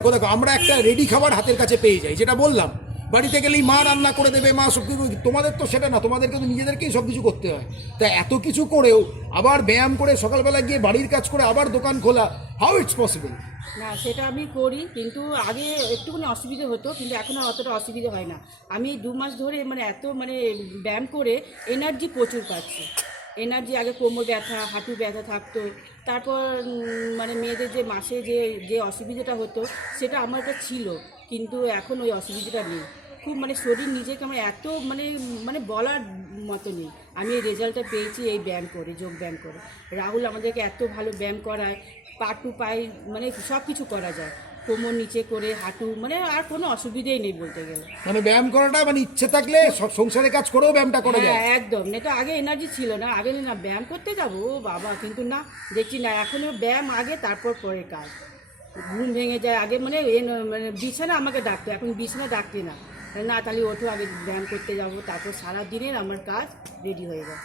দেখো আমরা একটা রেডি খাবার হাতের কাছে পেয়ে যাই, যেটা বললাম বাড়িতে গেলেই মা রান্না করে দেবে, মা সব কিছু। তোমাদের তো সেটা না, তোমাদেরকে তো নিজেদেরকেই সব কিছু করতে হয়। তা এত কিছু করেও আবার ব্যায়াম করে সকালবেলা গিয়ে বাড়ির কাজ করে আবার দোকান খোলা, হাউ ইটস পসিবল? না, সেটা আমি করি, কিন্তু আগে একটুখানি অসুবিধে হতো, কিন্তু এখন আর অতটা অসুবিধে হয় না। আমি 2 মাস ধরে এত ব্যায়াম করে এনার্জি প্রচুর পাচ্ছি। এনার্জি, আগে কোমর ব্যথা, হাঁটু ব্যথা থাকতো। তারপর মেয়েদের যে মাসে যে যে অসুবিধাটা হতো সেটা আমার কাছে ছিল, কিন্তু এখন ওই অসুবিধাটা নেই। খুব শরীর নিজেকে আমার এত বলার মতো নেই। আমি এই রেজাল্টটা পেয়েছি এই ব্যায়াম করে, যোগ ব্যায়াম করে। রাহুল আমাদেরকে এত ভালো ব্যায়াম করায়, পা টু পায়ে সব কিছু করা যায়, কোমর নিচে করে হাঁটু, আর কোনো অসুবিধেই নেই বলতে গেলে। ব্যায়াম করাটা ইচ্ছে থাকলে সব সংসারের কাজ করেও ব্যায়ামটা করা যায়। হ্যাঁ, একদম। এটা আগে এনার্জি ছিল না, আগে না ব্যায়াম করতে যাবো ও বাবা, কিন্তু না, দেখছি না, এখনও ব্যায়াম আগে, তারপর পরে কাজ। ঘুম ভেঙে যায় আগে, বিছানা আমাকে ডাকতো, এখন বিছানা ডাকতে না। না, তাহলে ওঠো, আগে ব্যায়াম করতে যাব, তারপর সারা দিনের আমার কাজ রেডি হয়ে যায়।